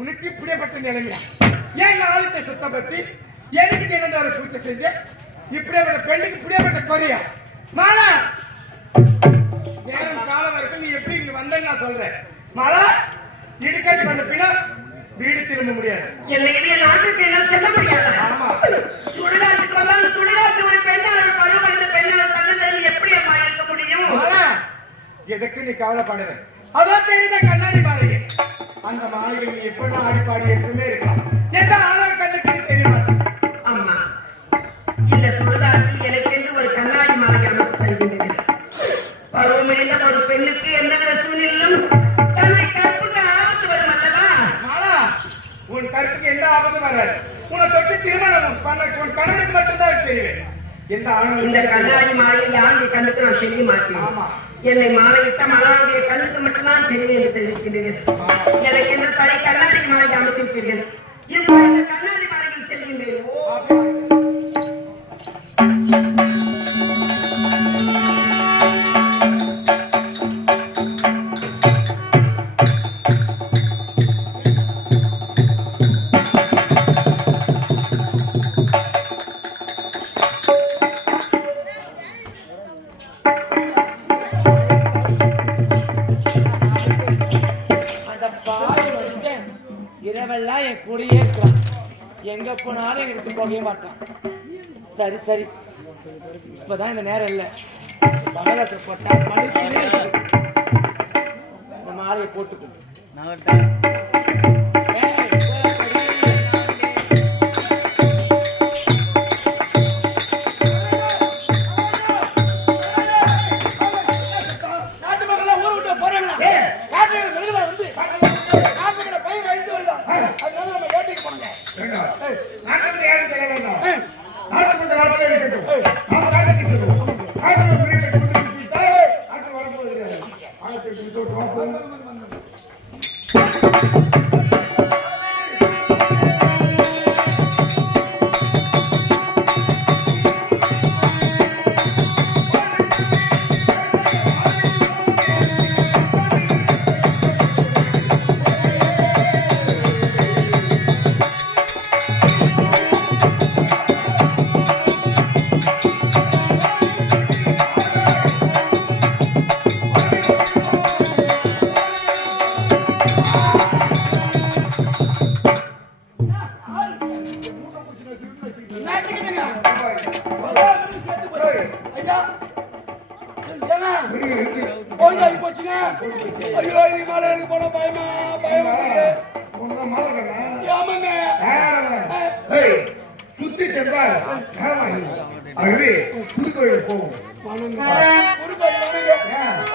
உனக்கு இப்படிப்பட்ட நிலைமையா? ஏன் ஆளுத்தை சுத்தப்படுத்தி எனக்கு தினந்தோற பூச்சை செஞ்சு இப்படிப்பட்ட பெண்ணுக்கு இப்படிப்பட்ட குறையா? மாலா, நேரம் காலம் வரைக்கும் நீ எப்படி இங்க வந்தேன்னு நான் சொல்றேன். மாலா, இடுக்கட்டு பண்ண பின்னா வீடு திரும்ப முடியாது. என்னை நாட்டுக்கு என்ன செல்ல முடியாது. ஆமா, சுடுகாட்டுக்கு வந்தாலும் சுடுகாட்டு ஒரு பெண்ணால் பருவந்த பெண்ணால் தகுந்த எப்படி அம்மா இருக்க முடியும்? மாலா, எதுக்கு நீ கவலைப்படுற? அதோ தெரிந்த கண்ணாடி மாளிகை. அந்த மாளிகையில் நீ எப்படிலாம் ஆடிப்பாடி எப்பவுமே இருக்கலாம். எந்த ஆளவை கண்ணுக்கு தெரிய மாட்டேன். அம்மா, இந்த சுடுகாட்டில் எனக்கென்று ஒரு கண்ணாடி மாளிகை அமைப்பு தருகின்றன. பருவமடைந்த ஒரு பெண்ணுக்கு எந்தவித சூழ்நிலையிலும் தன்னை கற்புக்கு ஆபத்து வரும் அல்லவா? மாலா, உன் கற்புக்கு எந்த ஆபத்தும் வராது. உன்னை தொட்டு திருமணம் பண்ண உன் கணவனுக்கு மட்டும்தான் தெரியும். எந்த ஆணும் இந்த கண்ணாடி மாலையில் யாருடைய கண்ணுக்கு நான் தெரிய மாட்டேன். ஆமா, என்னை மாலையிட்ட மலாவுடைய கண்ணுக்கு மட்டும்தான் தெரியும் என்று தெரிவிக்கின்றீர்கள். எனக்கு என்று தனி கண்ணாடி மாலை அமைத்திருக்கிறீர்கள். இப்போ இந்த கண்ணாடி மாலையில் செல்கின்றேன். இரவெல்லாம் என் கூடயே இருக்கான். எங்க போனாலும் எனக்கு போகவே மாட்டான். சரி சரி, இப்பதான் இந்த நேரம் இல்லை. பகலத்தில் போட்டா மனுஷனே இந்த மாலையை போட்டுக்கும். நாட்டு மக்கள் ஊர் விட்டு போறாங்களா? வந்து நாட்டில் யாரும் தெரிய வேண்டாம். நாட்டுக்கு நாட்டிலே இருக்கட்டும். நாம் காட்டுக்கு செல்வோம். காட்டுல பிள்ளைகளை கொண்டு நாட்டு வரும்போது கிடையாது. ஆலத்தை பார்ப்போம். ஏங்க வெளியே இருந்து போய் ஆகி போச்சுங்க ஐயோ இது மேல எனக்கு போன பயமா பயமா இருக்கு. உங்க மாலை கண்ணா ஆமாங்க ஏய் சுத்தி சென்றால் ஆகவே புதுக்கோயில் போவோம் குருபாய் வணங்க.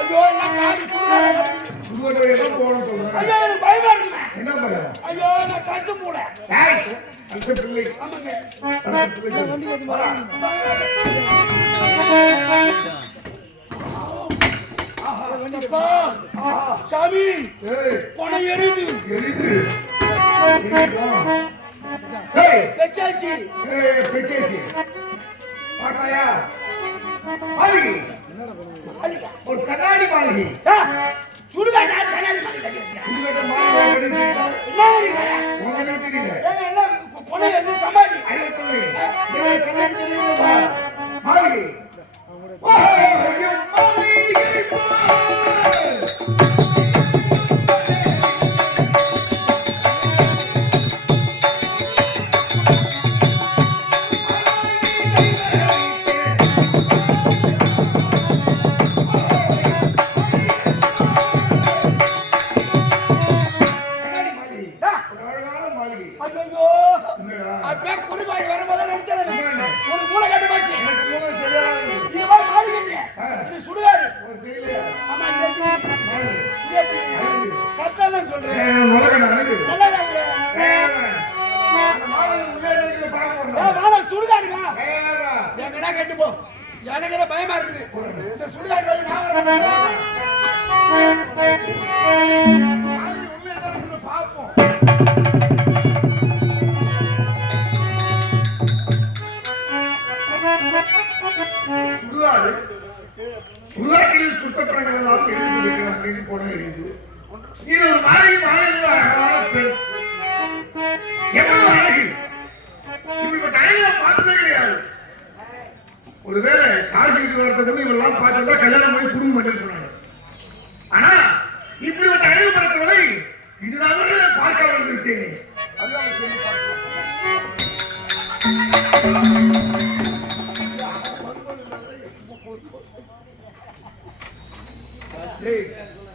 ஐயோ நான் காது சுடுறாங்க. புதுக்கோயில் தான் போகணும்னு சொல்றாங்க ஐயோ எனக்கு பயமா இருக்குங்க. என்ன பயம் ஐயோ நான் கண்டு போல. ஏய் அந்த பிள்ளை ஆமாங்க அந்த பிள்ளை அப்பா சாமி ஏய் கொடை எரியுது. எரிது ஏய் வெச்சாச்சி ஏய் பெட்டேசி பாட்டாயா மாளிகை ஒரு கண்ணாடி மாளிகை சுடுகா நான் கண்ணாடி மாட்டிட்டேன். சுடுகட்ட மாளிகை கிடைக்குதா உங்களுக்கு தெரியல கொடை எரியுது சமாதி. ஐயோ தொல்லை ஏய் கண்ணாடி தெரியுமா மாளிகை மாளிகை ஐயோ அப்படியே குருபாய் வரும்போது நினைச்சேன் ஒரு மூளை கட்டு போச்சு. இது மாதிரி மாளிகை இது சுடுகாடு. ஆமா கரெக்டாதான் சொல்றேன். நல்லா வாடா சுடுகாடுங்க. எங்கடா கட்டு போ எனக்கு பயமா இருக்குது. இந்த சுடுகாடு வழி நான் வரேன். பார்ப்போம். சுடுகாடு சுடுகாட்டில் சுட்டப்படங்கள் எல்லாம் எரிந்து போன எரியுது இது ஒரு மாளிகை மாளிகை அழகான பெண் எவ்வளவு அழகு இப்படிப்பட்ட அழகை பார்த்ததே கிடையாது. ஒருவேளை காசு வீட்டு வரத கொண்டு இவெல்லாம் பார்த்தா கல்யாணம் பண்ணி குடும்பம் பண்ணிருப்பாங்க. ஆனா இப்படிப்பட்ட அழகு படத்தவரை இது நான் பார்க்காமல் விட்டேனே.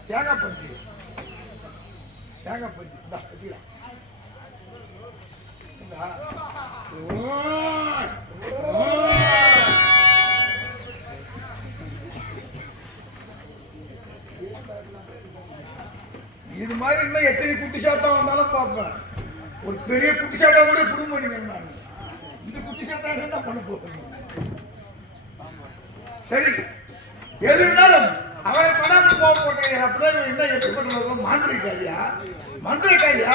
தேங்காய் பஞ்சு இது மாதிரி இன்னும் எத்தனை குட்டி சாத்தா வந்தாலும் பார்ப்பேன். ஒரு பெரிய குட்டி சாத்தா கூட குடும்பம் பண்ணிக்கிறேன். இந்த குட்டி சாத்தா என்ன பண்ண போறேன். சரி எது இருந்தாலும் அவனை பணம் போக போட்டேன். அப்படியே என்ன எப்படி பண்றது மாந்திரிக்காரியா மந்திரிக்காரியா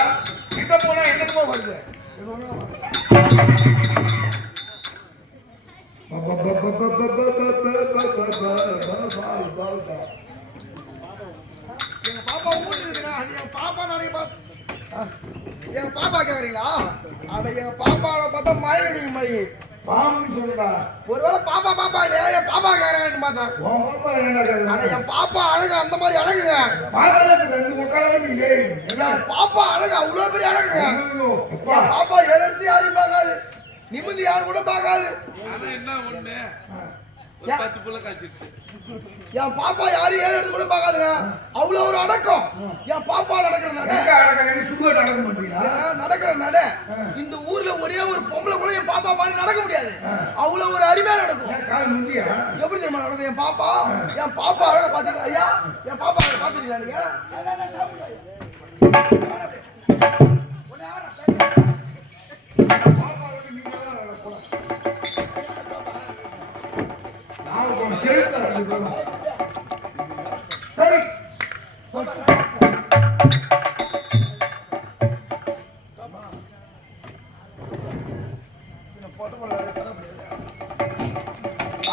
கிட்ட போனா என்னமோ வருது. எங்க பாப்பா ஊருக்கு இருக்குங்க. அது என் பாப்பா நாளைக்கு எங்க பாப்பா கேக்குறீங்களா? அட எங்க பாப்பாவை பார்த்தா மழை அடிங்க மழை. பாம்புன்னு சொல்லுடா. ஒருவேளை பாப்பா பாப்பா இல்லையா என் பாப்பா கேக்குறாங்கன்னு பார்த்தேன். உன் பாப்பா என்ன ஆனா என் பாப்பா அழகு அந்த மாதிரி அழகுங்க. பாப்பால ரெண்டு முக்கால நீ என் பாப்பா அழகு அவ்வளவு பெரிய அழகுங்க. என் பாப்பா எழுந்து யாரையும் பார்க்காது, நிமிந்து யாரும் கூட பார்க்காது. என் பாப்பா யாரும் ஏழு எடுத்து கூட பார்க்காதுங்க. அவ்வளவு ஒரு அடக்கம். என் பாப்பா நடக்கிற நடக்கிற நட இந்த ஊர்ல ஒரே ஒரு பொம்பளை கூட என் பாப்பா மாதிரி நடக்க முடியாது. அவ்வளவு ஒரு அருமையா நடக்கும். எப்படி தெரியுமா நடக்கும் என் பாப்பா? என் பாப்பா அழகா பாத்தீங்களா ஐயா? என் பாப்பா அழகா பாத்துருக்கீங்களா நீங்க? சரி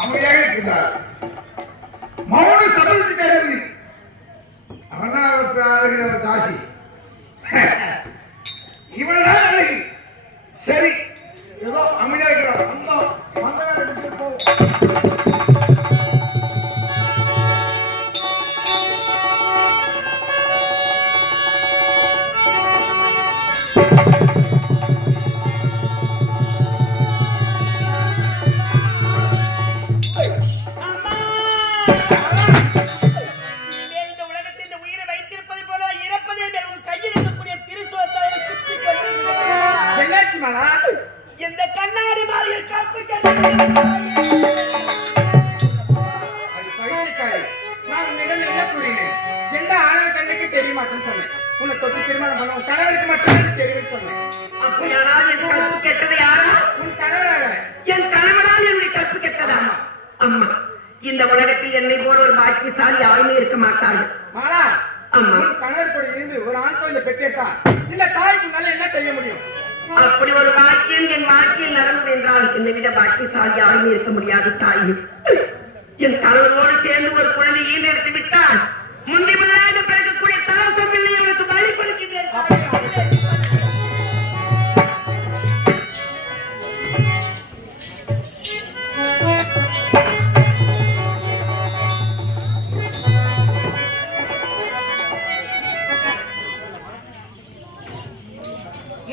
அமைதியாக இருக்கின்றார். மௌன சபதத்துக்கு அருகி அவனா தாசி இவள்தான் அழகி. சரி ஏதோ அமைதியாக இருக்கிறார். அந்த மங்கள போவோம். அம்மா தெரிய மாட்டேன்னு சொன்னேன். உன்னை தொட்டு திருமணம் பண்ண உன் கணவருக்கு மட்டும் தெரியும்னு சொன்னேன். அப்படியானால் என் கற்பு கெட்டது யாரா? உன் கணவராக என் கணவரால் என்னுடைய கற்பு கெட்டதா? அம்மா, இந்த உலகத்தில் என்னை போல ஒரு பாக்கியசாலி யாருமே இருக்க மாட்டார்கள். மாலா, அம்மா, உன் கணவர் கூட இருந்து ஒரு ஆண் கோயில பெற்றெடுத்தா இந்த தாய்க்கு உன்னால என்ன செய்ய முடியும்? அப்படி ஒரு பாக்கியம் என் வாழ்க்கையில் நடந்தது என்றால் என்னை விட பாக்கியசாலி யாருமே இருக்க முடியாது தாயி. என் கணவரோடு சேர்ந்து ஒரு குழந்தையை எடுத்து விட்டால் முந்தி முதலாக பிறக்கக்கூடிய தாசப்பிள்ளை அவருக்கு பலி கொடுக்கின்றேன்.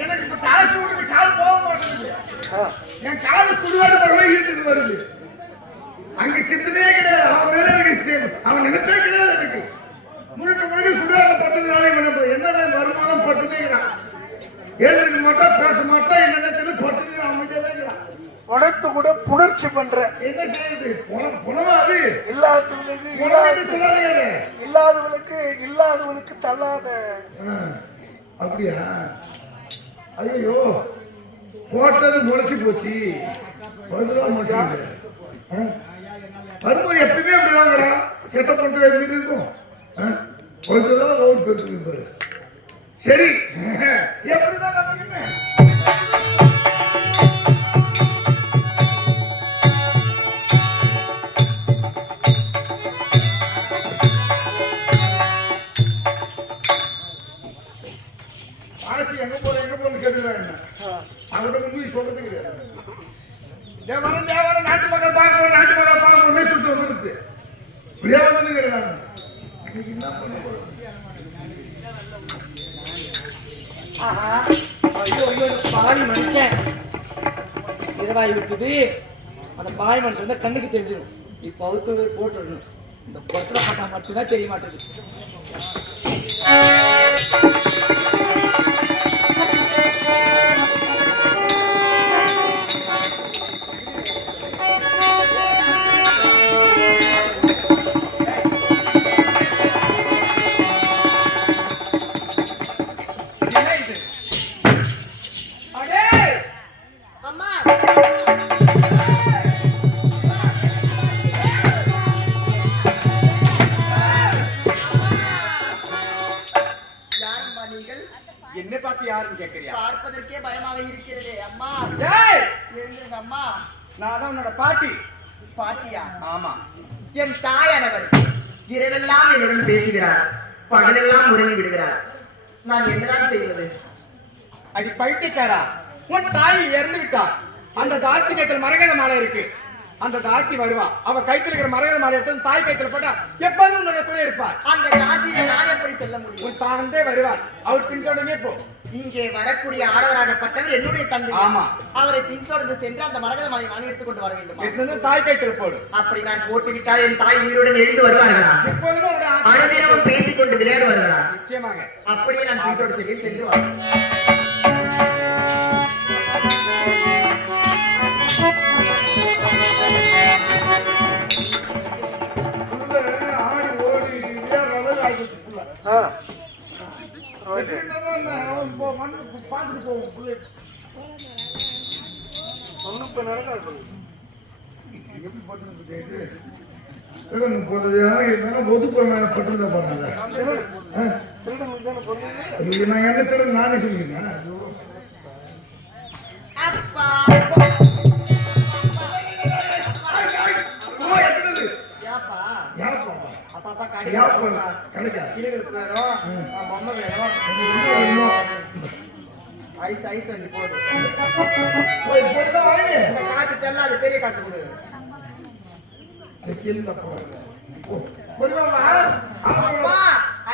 எனக்கு இப்ப தலை சூடுது, கால் போக மாட்டேங்குது. என் கால சுடுகாடு பரவாயில்ல இழுத்துட்டு வருது. அங்க சிந்தனையே கிடையாது. அவன் மேல எனக்கு அவன் நினைப்பே கிடையாது. எனக்கு முழுக்க முழுக்க சுடுகாடு 10 நாளைக்கு பண்ண என்ன வருமானம் பட்டுதான். ஏழுக்கு மாட்டா பேச மாட்டா என்னென்ன தெரியும் பட்டு அமைதியாவே இருக்கிறான். உடத்து கூட புணர்ச்சி பண்ற என்ன செய்யுது? புனவா அது இல்லாதவங்களுக்கு இல்லாதவனுக்கு தள்ளாத. அப்படியா? ஐயோ, போட்டது முளைச்சு போச்சு. வரும்போது எப்பயுமே அப்படிதாங்கிறான். செத்த பண்ணிட்டு எப்படி இருக்கும்? பொழுதுதான் ஒவ்வொரு பேருக்கு பாரு. சரி, எப்படிதான் நமக்கு எங்க போல கேட்டுக்கிறாங்க. அவங்ககிட்ட முன்னாடி சொல்றது கிடையாது. தேவாரம் நாட்டு மக்கள் பார்க்கணும் சொல்லிட்டு வந்துடுது. இப்படியே வந்து பாடி மனுஷன் இரவாய் விட்டுது. அந்த பாடி மனுஷன் வந்து கண்ணுக்கு தெரிஞ்சிடும். இப்ப அவுத்து போட்டுடணும். இந்த பொருட்களை பார்த்தா மட்டும்தான் தெரிய மாட்டேங்குது. என்ன பார்த்து யாருன்னு கேக்குறியா? பார்ப்பதற்கே பயமாக இருக்கிறதே. அம்மா, அம்மா, நான் தான் உன்னோட பாட்டி. பாட்டியா? ஆமா. என் தாயானவர் இரவெல்லாம் என்னுடன் பேசுகிறார், பகலெல்லாம் உறங்கி விடுகிறார். நான் என்னதான் செய்வது? அடி பைத்தியக்காரா, உன் தாய் இறந்து விட்டார். அந்த தாசி கைத்துல மரகத மாலை இருக்கு. அந்த தாசி வருவா. அவ கைத்துல இருக்கிற மரகத மாலை எடுத்து தாய் கைத்துல போட்டா எப்போதும் உன்னோட கூட இருப்பார். அந்த தாசியை நான் எப்படி சொல்ல முடியும்? உன் தாண்டே வருவார். அவர் பின்தொடர்ந்தே போ. இங்கே வரக்கூடிய ஆடவராகப்பட்டவர் என்னுடைய தந்தை. ஆமா. அவரை பின்தொடர்ந்து சென்று அந்த மரகத மாலை நான் எடுத்துக்கொண்டு வர வேண்டும். எடுத்து தாய் கைத்துல போடு. அப்படி நான் போட்டு விட்டால் என் தாய் உயிருடன் எழுந்து வருவார்களா? எப்போதுமே அனுதினமும் பேசிக்கொண்டு விளையாடுவார்களா? நிச்சயமாக. அப்படியே நான் பின்தொடர்ந்து சென்று வரேன். பார்த்துட்டு போவோம். எப்படி ஒதுக்குற பட்டு பாருங்க. நான் என்ன திறன் நானே சொல்லிக்கிறேன். ஐஸ் ஐஸ் வந்து போதும். காசு செல்ல அது பெரிய காசு கொடு.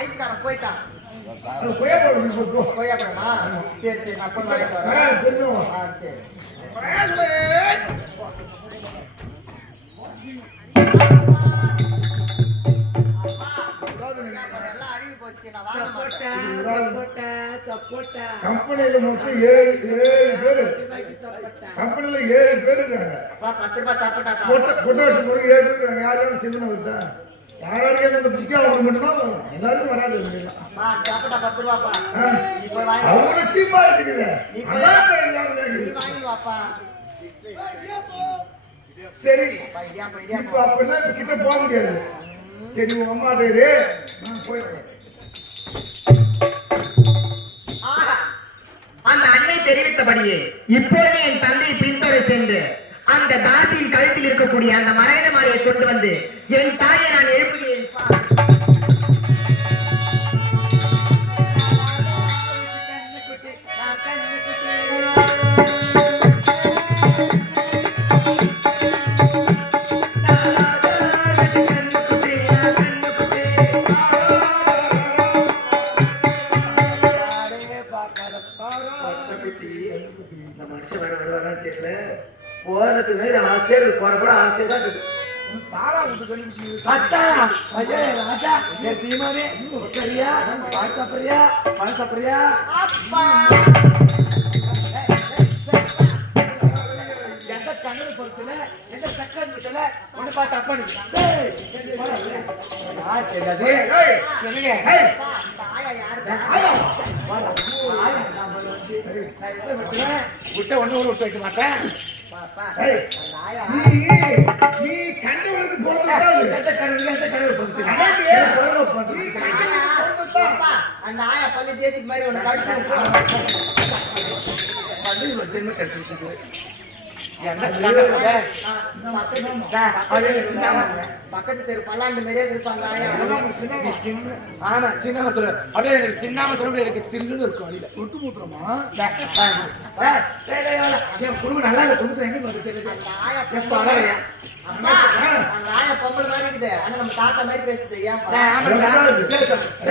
ஐஸ்காரன் போயிட்டான். கொய்யாப்பழமா? சரி சரி, நான் போய் வாங்கிட்டு வரேன். சரி. கம்பெனியில மட்டும் 7 பேரு. கம்பெனியில 7 பேர் இருக்காங்க. 10 ரூபாய் சாப்பிட்டா பொட்டாசி பொருள் 7 பேர் இருக்காங்க. யாராவது சிந்தனை வருதா? யாராருக்கு அந்த புக்கியா அவங்க மட்டும்தான் வரும், எல்லாருக்கும் வராது இல்லைங்களா? அம்மா, சாப்பிட்டா 10 ரூபாப்பா. நீ போய் வாங்கி அவ்வளவு சீப்பா இருக்குது. அதான் இப்ப எல்லாரும் நீ கேக்குது. வாங்கி வாப்பா. சரி அப்பா, இடியாப்பம், இடியாப்பம். இப்ப அப்படின்னா இப்ப கிட்ட போக முடியாது. சரி உங்க அம்மா இரு, நான் போயிடுறேன். ஆஹா, அந்த அன்னை தெரிவித்தபடியே இப்போதே என் தந்தை பின்தொடர சென்று அந்த தாசியின் கழுத்தில் இருக்கக்கூடிய அந்த மரகத மாலையை கொண்டு வந்து என் தாயை நான் எழுப்புகிறேன். இந்த மனுஷன் வரான்னு தெரியல. போனதுக்கு ஆசையா இருக்கு, போட போட ஆசையா தான் இருக்கு. தாரா விட்டு கண்டுபிடிச்சு அத்தா, ஐயா, ராஜா, ஏ சீமானே, உட்காரியா, பால் சாப்பிடுறியா, பால் சாப்பிடுறியா? எந்த கண்ணு பொறுத்துல, எந்த சக்கரை பொறுத்துல, ஒண்ணு பார்த்து அப்பா நிக்கு. டேய், போடா, யார் தெரியாது? என்னங்க? போடா, ஆயா, நான் போய் வந்து, நான் எப்ப விட்டுறேன்? விட்ட ஒண்ணு கூட விட்டு வைக்க மாட்டேன். ஏய், நீ கண்டவனுக்கு பிறந்தது எந்த கண்ணு, எந்த கண்ணு பொறுத்து? அந்த ஆயா பள்ளி ஜேசிக்கு மாதிரி ஒன்று கடிச்சு பண்ணி ஒரு ஜென்ம கட்டுறது. எந்த கண்ணு? பக்கத்து தெரு பல்லாண்டு மாதிரியே இருப்பாங்க ஆயா. ஆமா, சின்னமா சொல்லு. அப்படியே எனக்கு சின்னாம சொல்ல எனக்கு சில்லுன்னு இருக்கும் அடியில. சொட்டு மூத்திரமா? என் குடும்பம் நல்லா இருக்கு. குடும்பம் எங்க வந்து தெரியுது? அந்த ஆயா எப்ப அழகையா? அம்மா, அந்த ஆயா பொம்பளை மாதிரி இருக்குது. ஆனா நம்ம தாத்தா மாதிரி பேசுது. ஏன்பா?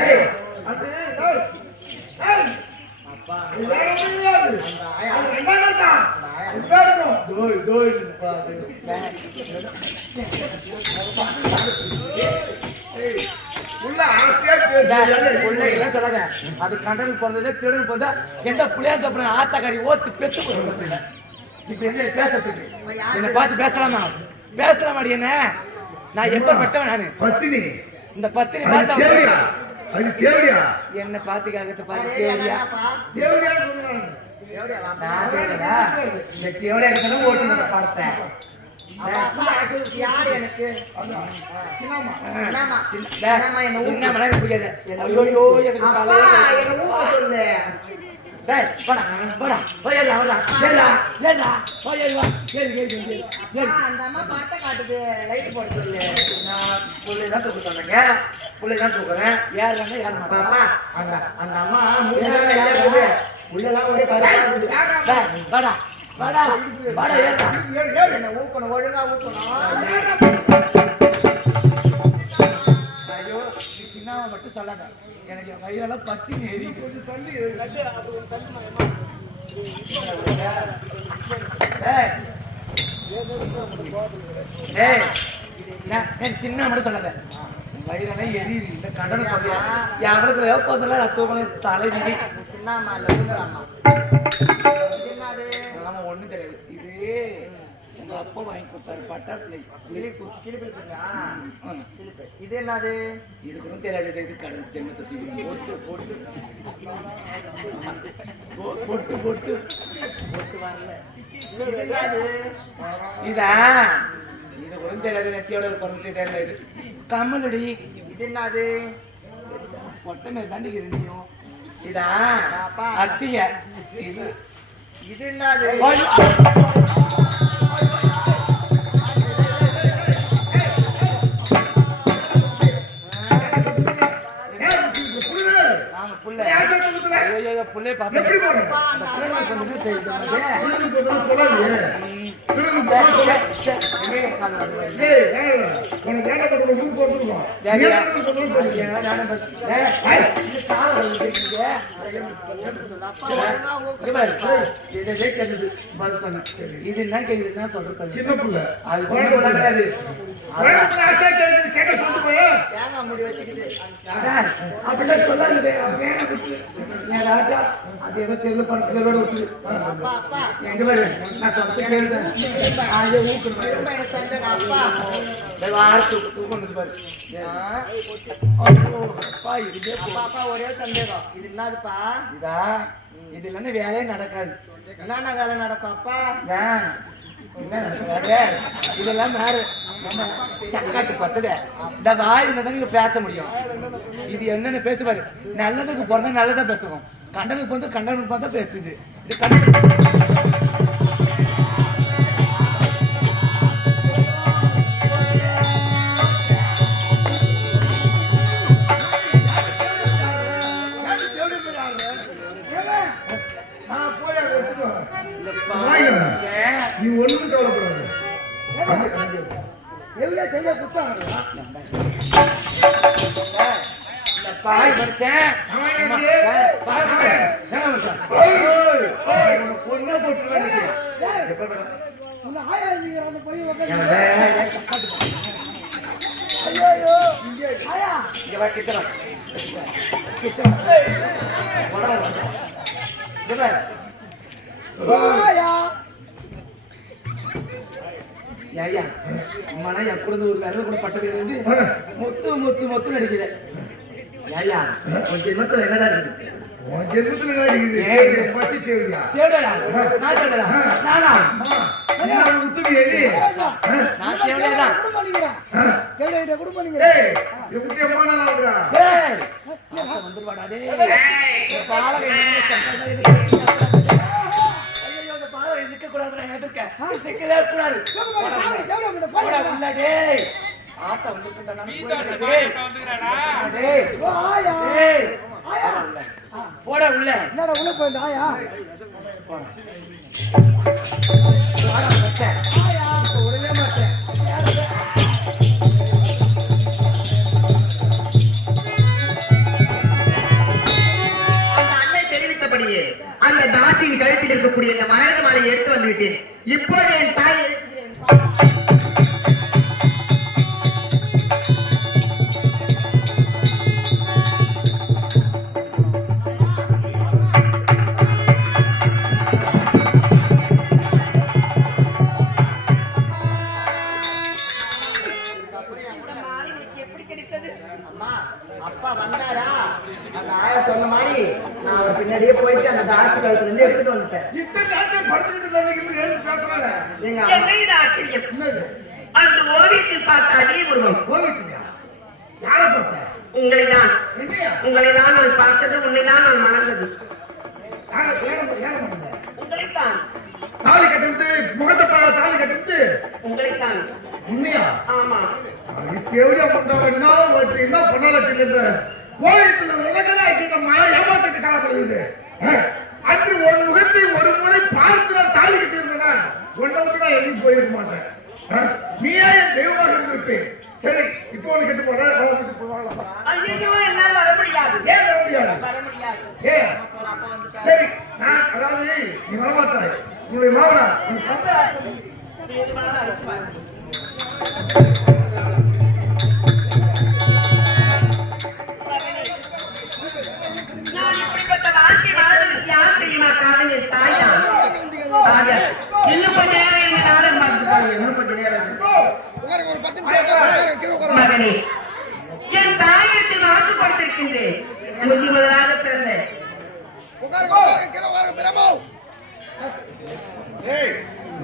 ஏய், அது ஏய், ஏய், அப்பா, அது வேற ஒண்ணும் கிடையாது. அந்த ஆயா அது ரெண்டாவது தான். அந்த ஆயா ரெண்டா இருக்கும். தோய், தோய்ன்னு. அப்பா, அது ஏய், உள்ள ஆசையா பேசுறியா? பிள்ளைகள்லாம் சொல்லாத. அது கண்டனுக்கு பிறந்தது, திருடனுக்கு பிறந்தா, எந்த பிள்ளையா தப்புன ஆத்தாக்காரி ஓத்து பெத்து போடுறது. இப்ப என்ன பேசுறதுக்கு? என்னை பார்த்து பேசலாமா? பேசலாமாடி என்ன? நான் எப்ப பட்டவன் நானு? பத்தினி. இந்த பத்தினி அது பார்த்தா தேவடியா? அது தேவடியா? என்ன பாத்துக்காகத்த பாத்து அரே, கேவியா? என்னப்பா? தேவடியான்னு சொல்லுவாங்க. எவ்வளவு வா? நான் சொல்றேன்டா, இந்த தேவடியா இருக்கணும் ஓட்டுன இந்த படத்தை. அப்பா, அப்பா, யாரு எனக்கு? அதான். சின்னம்மா. என்னம்மா? டேய், என்னம்மா என்ன ஊக்க? சின்ன மனசு பிடிக்காது. ஐயோ, எனக்கு அப்பா, தலைவலி. என்ன ஊக்க சொல்லு. டேய், போடா, போடா, போய் ஏறுடா, வரடா. ஏறுடா, ஏறுடா, போய் ஏறு வா. ஏறு, ஏறு, ஏறு, அப்பா, ஏறு. அந்த அம்மா பட்டை காட்டுது. லைட் போட சொல்லு. நான் புள்ளைய தான் தூக்க சொன்னேங்க. புள்ளைய தான் தூக்குறேன். ஏறுறாங்க, ஏற அப்பா, மாட்டாங்க. அப்பா, அந்த அம்மா மூணுதான் வெள்ளையா இருக்குது. உள்ளெல்லாம் ஒரே கருப்பா இருக்குது. டேய், வாடா, வாடா, வாடா, ஏறுடா. ஏறு, ஏறு. என்ன ஊக்கணும், ஒழுங்கா ஊக்கணும். ஐயோ, நீ சின்னவன் மட்டும் சொல்லாத. எனக்கு என் வயிறெல்லாம் பத்தி எரியுது. கொஞ்சம் தள்ளி லட்டு, அது ஒரு தள்ளி மயமா. டேய், டேய், எனக்கு சின்ன மட்டும் சொல்லாத. என் வயிறெல்லாம் எரியுது. இந்த கடனை சொல்லியா எவனுக்கு வேப்பதில்ல நான் தூக்கணும் தலைவிதி. சின்ன அம்மா இல்ல, ஊக்கல் அம்மா. இது என்னது? ஆமா, ஒண்ணும் தெரியாது. இது உங்க அப்பா வாங்கி கொடுத்தாரு பட்டாளி. கிளிப்பு, கிளிப்பு இருக்குதா? கிளிப்பு. இது என்னது? இது கூட தெரியாது. இது கடல் ஜென்மத்தை தூக்கி போட்டு போட்டு போட்டு போட்டு ஒட்டு வரல. இது என்னது? இதா இது கூட தெரியாது. நெத்தியோட பிறந்து தெரியல. இது கம்மலடி. இது என்னது? பொட்டை மேல தாண்டிக்கு ரெண்டியும். இதா அப்பா. அத்திய. இது இது என்னது? ஐயோ. ஆமா, புள்ள. ஐயோ, புள்ளைய பார்த்து எப்படி போடுற? அப்பா, அந்த அம்மா என்ன சொன்னது ஊக்க தெரியுது சொல்றா? உனக்கு? திரும்பி போதும் சொல்லாது. திரும்பி டேய், போதும் டேய், டேய், எங்கே கால் வருது? ஏய், வேணாம்டா. உனக்கு வேண்டாம் கூட மூக்கு போட்டுருக்கோம். டேய், நீ டேய், என்ன சொல்றது சொல்லு. எங்களை நானும் பார்த்து- டேய், இது கால் வருது தெரியுங்க. அப்பா, ஒழுங்கா ஊக்க இங்க பாரு, இதை கேட்குது பதில் சொன்னேன். இது என்ன கேக்குதுன்னா சொல்றது சின்ன புள்ள. அது சின்ன பிள்ளை கிடையாது. வேண்டாம் ஆசையா கேட்குது, கேட்க சொல்லிட்டு போய். தேங்காய் முடி வச்சுக்கிட்டு அதான், அப்படிலாம் சொல்லாது. அவன் வேணாம் விட்டு. என் ராஜா அது ஏதோ தெருவில் பணத்துல விட்டு அப்பா அப்பா எங்க வருவேன் நான் சொல்ல கேளுதான் அதே ஊக்கணும் எனக்கு தந்தேன் அப்பா வாரத்து தூக்கம் பாரு அப்பா இதுவே அப்பா அப்பா ஒரே சந்தேகம் இது என்னதுப்பா இதா இது இல்லைன்னா வேலையே நடக்காது என்னென்ன வேலை நடக்கும் அப்பா ஏன் என்ன நடக்காது இதெல்லாம் மாறு நம்ம சக்காட்டு பத்துத இந்த வாய் இருந்தா நீங்க பேச முடியும் இது என்னன்னு பேசுவாரு நல்லதுக்கு பிறந்தா நல்லதா பேசுவோம் கண்டனுக்கு பிறந்த கண்டனுக்கு பார்த்தா பேசுது இது கண்டனுக்கு நான் போய் அதை எடுத்துட்டு வரேன். இந்த வாங்கிட்டு வரேன். பாச நீ ஒண்ணும் கவலைப்படாது. எவ்வளவு தெரிய புத்தகம் இந்த பாய் மனுஷன் பொண்ணை போட்டு உன்னை ஆயா நீங்க அந்த பையன் உட்காந்து ஐயோ ஆயா இங்க வா கிட்ட ஆயா ஐயா உமானா என் கூட ஒரு விரல் கூட பட்டது இருந்து மொத்து மொத்து மொத்து நடிக்கிறேன் ஐயா கொஞ்சம் ஜென்மத்துல என்னடா இருக்குது உன் ஜென்மத்துல என்ன இருக்குது? பச்சை தேவையா? தேவடா நான் தேவடா நானா நீ அவனை உத்துப்பி எண்ணி. நான் தேவடா குடும்பம் ஏய், எப்படி அம்மா நல்லா இருக்குறா? டேய் ஆத்த வந்துருவாடா டேய் பாலகை ஐயோ இந்த பாலகை நிக்க கூடாதுடா எதுக்கு நிக்கவே கூடாது போடா உள்ள டேய் ஆத்த வந்துட்டா நம்ம டேய் டேய் டேய் போடா உள்ள என்னடா உள்ள போய் ஆயா போடா மச்சே ஆயா உடனே மச்சே அந்த தாசியின் கழுத்தில் இருக்கக்கூடிய இந்த மரகத மாலையை எடுத்து வந்து விட்டேன் இப்போது என் தாய் அப்பா வந்தாரா அந்த ஆயா சொன்ன மாதிரி நான் அவர் பின்னாடியே போயிட்டு அந்த தாசி கழுத்துல இருந்து எடுத்துட்டு வந்துட்டேன். இத்தனை நாட்கள் படுத்துக்கிட்டு இருந்தவங்க ஏன் பேசுறாங்க? எங்க அம்மா ஆச்சரியம் என்னது? அன்று ஓவியத்தில் பார்த்த அதே உருவம் கோவிச்சுங்க. யாரை பார்த்த? உங்களைதான் என்னையா? உங்களைதான் நான் பார்த்தது உன்னைதான் நான் மணந்தது யாரை ஏன் பண்ணுங்க? உங்களைத்தான் தாலி கட்டிட்டு முகத்தை பாரு, தாலி கட்டிட்டு உங்களைத்தான் உண்மையா? ஆமா அது தேவையா பண்றவங்க என்ன பண்ணால தெரியல. கோயத்துல உலகதான் நம்ம ஏமாத்திட்டு காணப்படுகிறது. அன்று ஒரு முகத்தை ஒரு முறை பார்த்து நான் தாலி கட்டி இருந்தேன். ஒன்றை விட்டு நான் எங்கேயும் போயிருக்க மாட்டேன். நீயா என் தெய்வமாக இருந்திருப்பேன். சரி, இப்போ உனக்கு கட்டு போற ஐயோ என்னால் வர முடியாது ஏன் வர முடியாது? வர முடியாது ஏன்? அப்பா வந்துட்டாரு. சரி, நான் அதாவது நீ வரமாட்டாய். உன்னுடைய மாமனா நீ தந்தா வேணுமானா இருப்பார். நான் இப்படிப்பட்ட வாழ்க்கை வாழ்வதற்கு யார் தெரியுமா காரணம்? என் தாய் தான். இன்னும் கொஞ்ச நேரம் இருங்க, நாடகம் பார்த்துட்டு பாருங்க. இன்னும் கொஞ்ச நேரம் இருக்கு. ஒரு 10 நிமிஷம் மகனே, என் தாயத்தை வாக்கு கொடுத்திருக்கின்றேன். எனக்கு முதலாக பிறந்த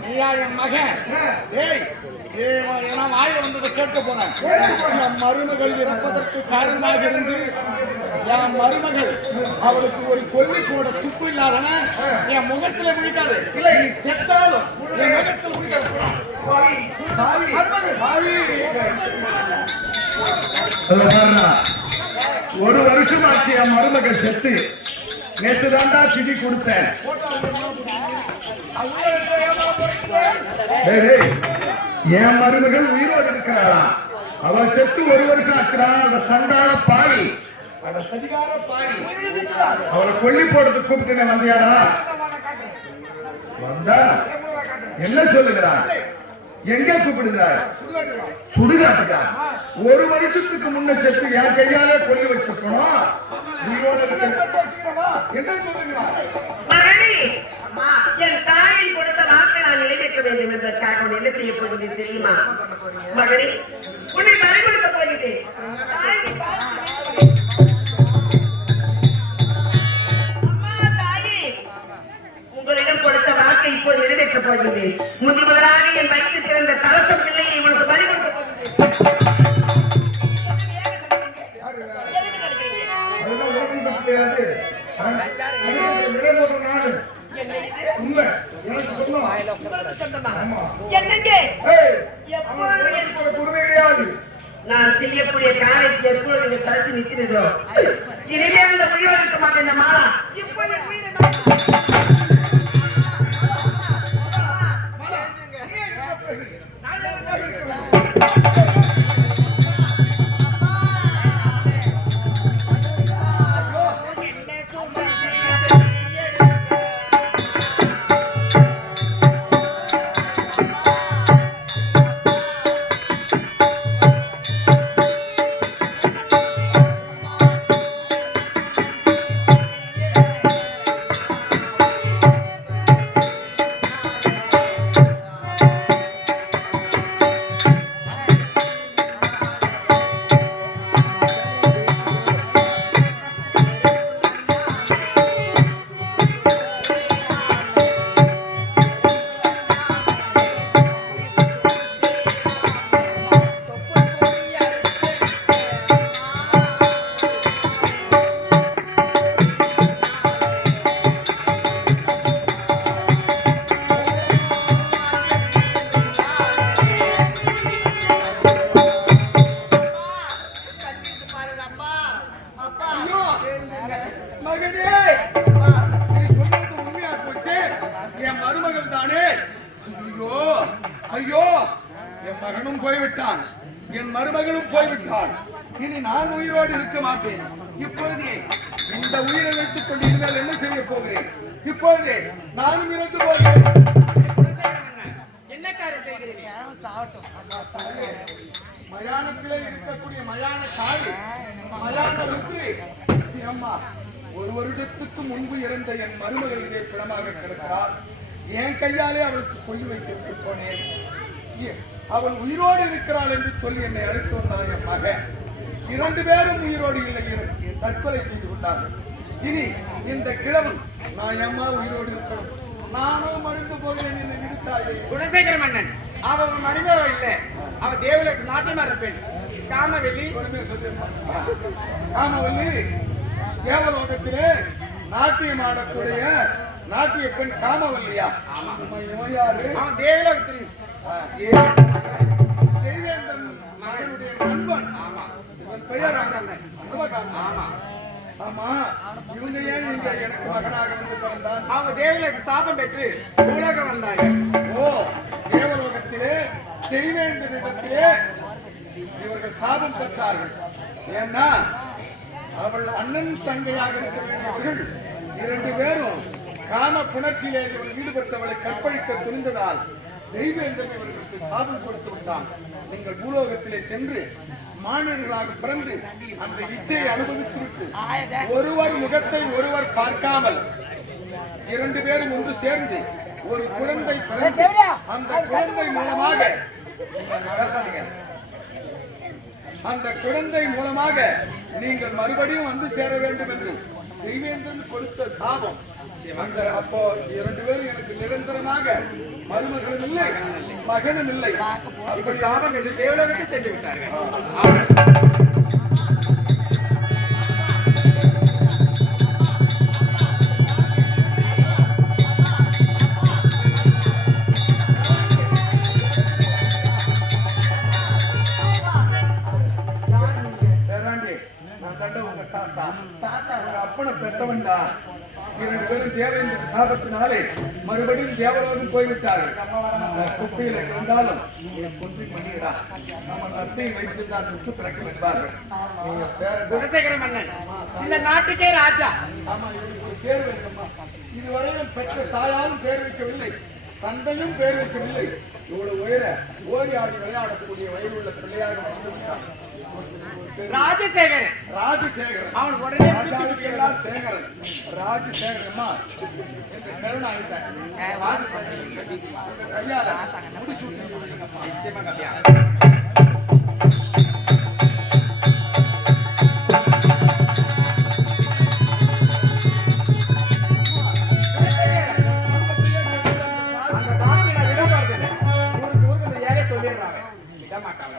நீயா என் மகன் ஏய் ஏன்னா வாயில வந்ததை கேட்க போனேன் என் மருமகள் இறப்பதற்கு காரணமாக இருந்து என் மருமகள் அவளுக்கு ஒரு கொல்லி போட துப்பு இல்லாதவன் என் முகத்துல முடிக்காது இல்லை நீ செத்தாலும் என் முகத்தில் முடிக்காது ஒரு வருஷம் ஆச்சு என் மருமக செத்து. நேற்று தாண்டா திதி கொடுத்தேன். என் மருமகள் உயிரோடு இருக்கிறாளா? அவன் செத்து ஒரு வருஷம் ஆச்சுடா. அவ சண்டால பாவி, அவ சதிகார பாவி. அவளை கொல்லி போடுறதுக்கு கூப்பிட்டு வந்தியாடா? வந்தா என்ன சொல்லுகிறான்? எங்க கூப்பிடுகிறார்? சுடுகாட்டுக்கா? ஒரு வருஷத்துக்கு முன்ன செத்து என் கையால கொல்லி வச்சிருக்கணும். உயிரோடு என்ன போகிறேன் தெரியுமா? மகனே, உன்னை பறிகொடுக்க போகிறேன். உங்களிடம் கொடுத்த வாக்கை இப்போது நிறைவேற்றப் போகிறேன். முதலாக என் வயிற்றில் பிறந்த கலசம் பிள்ளையை உனக்கு பறிகொடுக்க போகிறேன். அதெல்லாம் ஓட்டுநர் கிடையாது. விலை போடுற நாடு உண்மை. எனக்கு சொன்னோம். ஆமா. ஏய், அவனுக்கு உரிமை கிடையாது. நான் செய்யக்கூடிய காரியத்தை எப்பொழுது நீங்க தடுத்து நிற்கிறீர்களோ இனிமே அந்த உயிரை இருக்க மாட்டேன். இந்த மாலா போய்விட்டான், என் மருமகளும் போய்விட்டான். இனி நான் உயிரோடு இருக்க மாட்டேன். இப்பொழுதே இந்த உயிரை வைத்துக் கொண்டு இனிமேல் என்ன செய்ய போகிறேன்? இப்பொழுதே நானும் இறந்து போகிறேன். என்ன காரியம் செய்கிறீர்கள்? மயானத்திலே இருக்கக்கூடிய மயான காடு, மயான ருத்ரி, அம்மா, ஒரு வருடத்துக்கு முன்பு இறந்த என் மருமகள் இதே பிணமாக கிடக்கிறார். என் கையாலே அவளுக்கு கொல்லி வைத்து போனேன். அவள் உயிரோடு இருக்கிறாள் என்று சொல்லி என்னை அழைத்து வந்தான் என் மகன். 2 பேரும் உயிரோடு இல்லை, தற்கொலை செய்து கொண்டார்கள். இனி இந்த கிழவன் நான் அம்மா உயிரோடு இருக்கணும், நானும் மறிந்து போகிறேன் என்று நிறுத்தாயே. குணசேகர மன்னன், அவள் மருமக இல்லை, அவ தேவலுக்கு நாட்டியமா இருப்பேன். காமவெள்ளி காமவெள்ளி தேவலோகத்திலே நாட்டியம் ஆடக்கூடிய நாட்டிய பெண் காமவல்லியா? இவன் யாரு? அவன் தேவலோகத்தில் தேவேந்திரன் மகனுடைய நண்பன். இவன் பெயர் ஆமா. ஆமா, இவங்க ஏன் இங்க எனக்கு மகனாக வந்து பிறந்தான்? அவங்க தேவலோக சாபம் பெற்று பூலோகம் வந்தாங்க. ஓ, தேவலோகத்திலே தேவேந்திரனிடத்திலே இவர்கள் சாபம் பெற்றார்கள். ஏன்னா அவள் அண்ணன் தங்கையாக இருக்க வேண்டியவர்கள் 2 பேரும் காம புணர்ச்சியிலே ஈடுபட்டவளை கற்பழிக்க துணிந்ததால் தெய்வேந்திரன் இவர்களுக்கு சாபம் கொடுத்து விட்டான். நீங்கள் பூலோகத்திலே சென்று மாணவர்களாக பிறந்து அந்த இச்சையை அனுபவித்து விட்டு ஒருவர் முகத்தை ஒருவர் பார்க்காமல் 2 பேரும் ஒன்று சேர்ந்து ஒரு குழந்தை பிறந்து அந்த குழந்தை மூலமாக அந்த குழந்தை மூலமாக நீங்கள் மறுபடியும் வந்து சேர வேண்டும் என்று தெய்வேந்திரன் கொடுத்த சாபம். அந்த அப்போ 2 பேரும் எனக்கு நிரந்தரமாக மருமகளும் இல்லை, மகனும் இல்லை. இப்ப சாபம் என்று தேவலோகத்தை சென்று விட்டார்கள். அப்பனை பெற்றவன்டா. 2 பேரும் தேவேந்திர சாபத்தினாலே மறுபடியும் தேவலோகம் போய்விட்டார்கள். குப்பையில் இருந்தாலும் கொன்று மணியடா, நம்ம நத்தை வைத்திருந்தால் முத்து பிறக்கும் என்பார்கள். குணசேகர மன்னன் இந்த நாட்டுக்கே ராஜா. ஆமா, இதுக்கு ஒரு பேர் வேண்டுமா? இதுவரையும் பெற்ற தாயாரும் பேர் வைக்கவில்லை, தந்தையும் பேர் வைக்கவில்லை. இவ்வளவு உயர ஓடி ஆடி விளையாடக்கூடிய வயதுள்ள பிள்ளையாக வந்து ராஜசேகரன் ராஜசேகரன். அவனுக்கு உடனே ராஜாவுக்கெல்லாம் சேகரன். ராஜசேகரன். அம்மா, இந்த கிழவன் ஆகிட்டேன். ஐயா, முடிச்சு விட்டுருங்கம்மா. நிச்சயமா கம்மியா. அந்த தாத்தி நான் விட மாட்டேன். ஊருக்கு ஊருக்கு இந்த ஏழை சொல்லிடுறாங்க. விட மாட்டாங்க.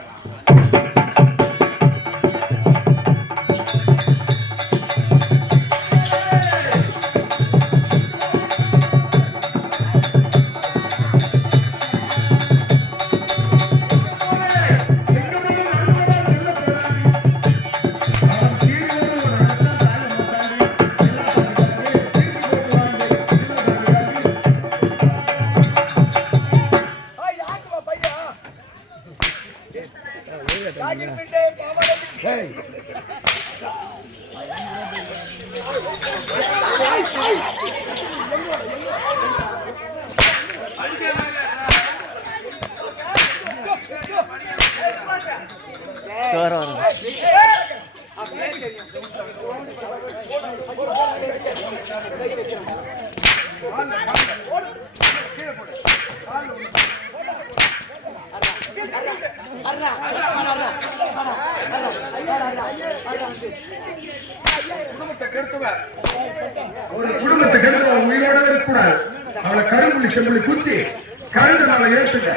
குடும்பத்தை கெடுத்துவார். ஒரு குடும்பத்தை கெடுத்தவன் உயிரோட இருக்கக்கூடாது. அவளை கரும்புள்ளி செம்புள்ளி குத்தி கழுத நாளை ஏற்றுங்க.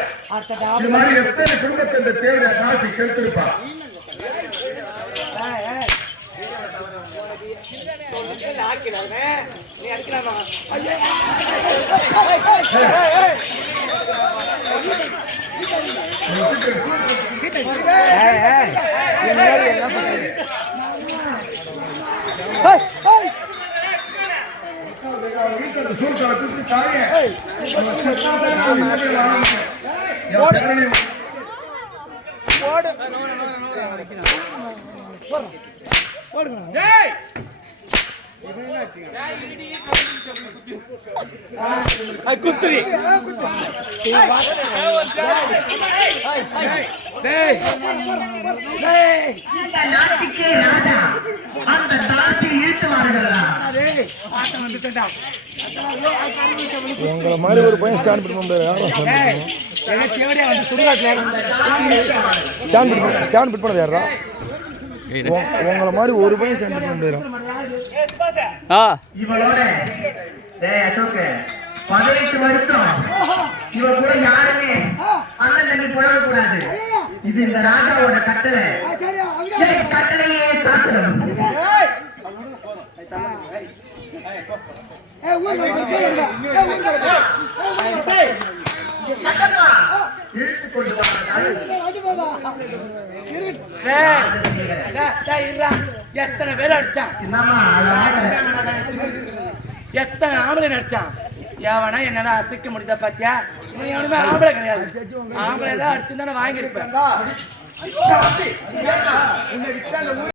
இது மாதிரி எத்தனை குடும்பத்தை இந்த தேவையான காசி கெடுத்திருப்பா. நீ அடிக்கலாமா? சூழ்கால குத்தி தாயே குத்திரி இந்த நாட்டுக்கே ராஜா அந்த தாசி இழுத்துவார்களா? உங்களை மாதிரி ஒரு பையன் ஸ்டாண்ட் பண்ண முடியாது. ஸ்டாண்ட் பிட் பண்ணது யாரா? உங்களை மாதிரி ஒரு பையன் ஸ்டாண்ட் பண்ண முடியாது. இவளோட அசோக் 18 வருஷம் இவ கூட யாருமே அண்ணன் தண்ணி போயிடக்கூடாது. இது இந்த ராஜாவோட கட்டளை. கட்டளையே சாத்திரம். இழுத்து கொண்டு எத்தனை பேர் அடிச்சான்? சின்னம்மா எத்தனை ஆம்பளை நடிச்சான்? எவனா என்னடா அசைக்க முடியுதா பாத்தியா? இவன் எவனுமே ஆம்பளை கிடையாது. ஆம்பளை தான் அடிச்சுன்னு தானே வாங்கியிருப்பேன்.